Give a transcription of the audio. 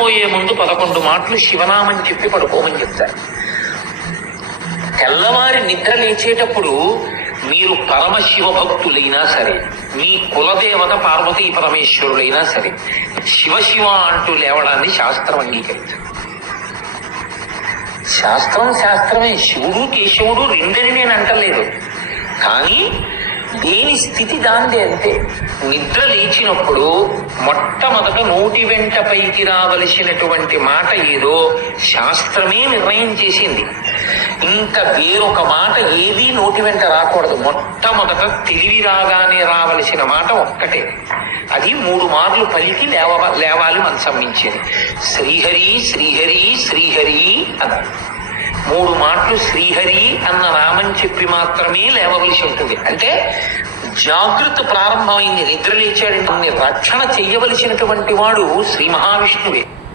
నిద్రపోయే ముందు 11 మాటలు శివనామం చెప్పి పడుకోమని చెప్తారు. తెల్లవారి నిద్ర లేచేటప్పుడు మీరు పరమశివ భక్తులైనా సరే, మీ కులదేవత పార్వతీ పరమేశ్వరులైనా సరే, శివ అంటూ లేవడాన్ని శాస్త్రం అంగీకరించారు. శాస్త్రమే. శివుడు కేశవుడు రెండని నేను అంటలేదు, కానీ దేని స్థితి దాందే. అంతే. నిద్ర లేచినప్పుడు మొట్టమొదట నోటి వెంట పైకి రావలసినటువంటి మాట ఏదో శాస్త్రమే నిర్ణయం చేసింది. ఇంకా వేరొక మాట ఏది నోటి వెంట రాకూడదు. మొట్టమొదట తెలివి రాగానే రావలసిన మాట ఒక్కటే. అది 3 మార్లు పలికి లేవాలి మనసం మించింది. శ్రీహరి శ్రీహరి శ్రీహరి అన్నారు. 3 మాటలు శ్రీహరి అన్న నామం చెప్పి మాత్రమే లేవవలసి ఉంటుంది. అంటే జాగృతి ప్రారంభమైంది. నిద్ర లేచాడు. రక్షణ చెయ్యవలసినటువంటి వాడు శ్రీ మహావిష్ణువే.